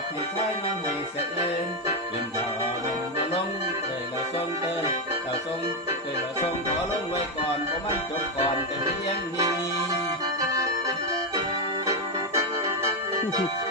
học thì thái năm này sẽ lên đừng bỏ đừng bỏ lông để là sông tơ là sông để là sông có lông quay còn có mắt chỗ còn cái đi em đi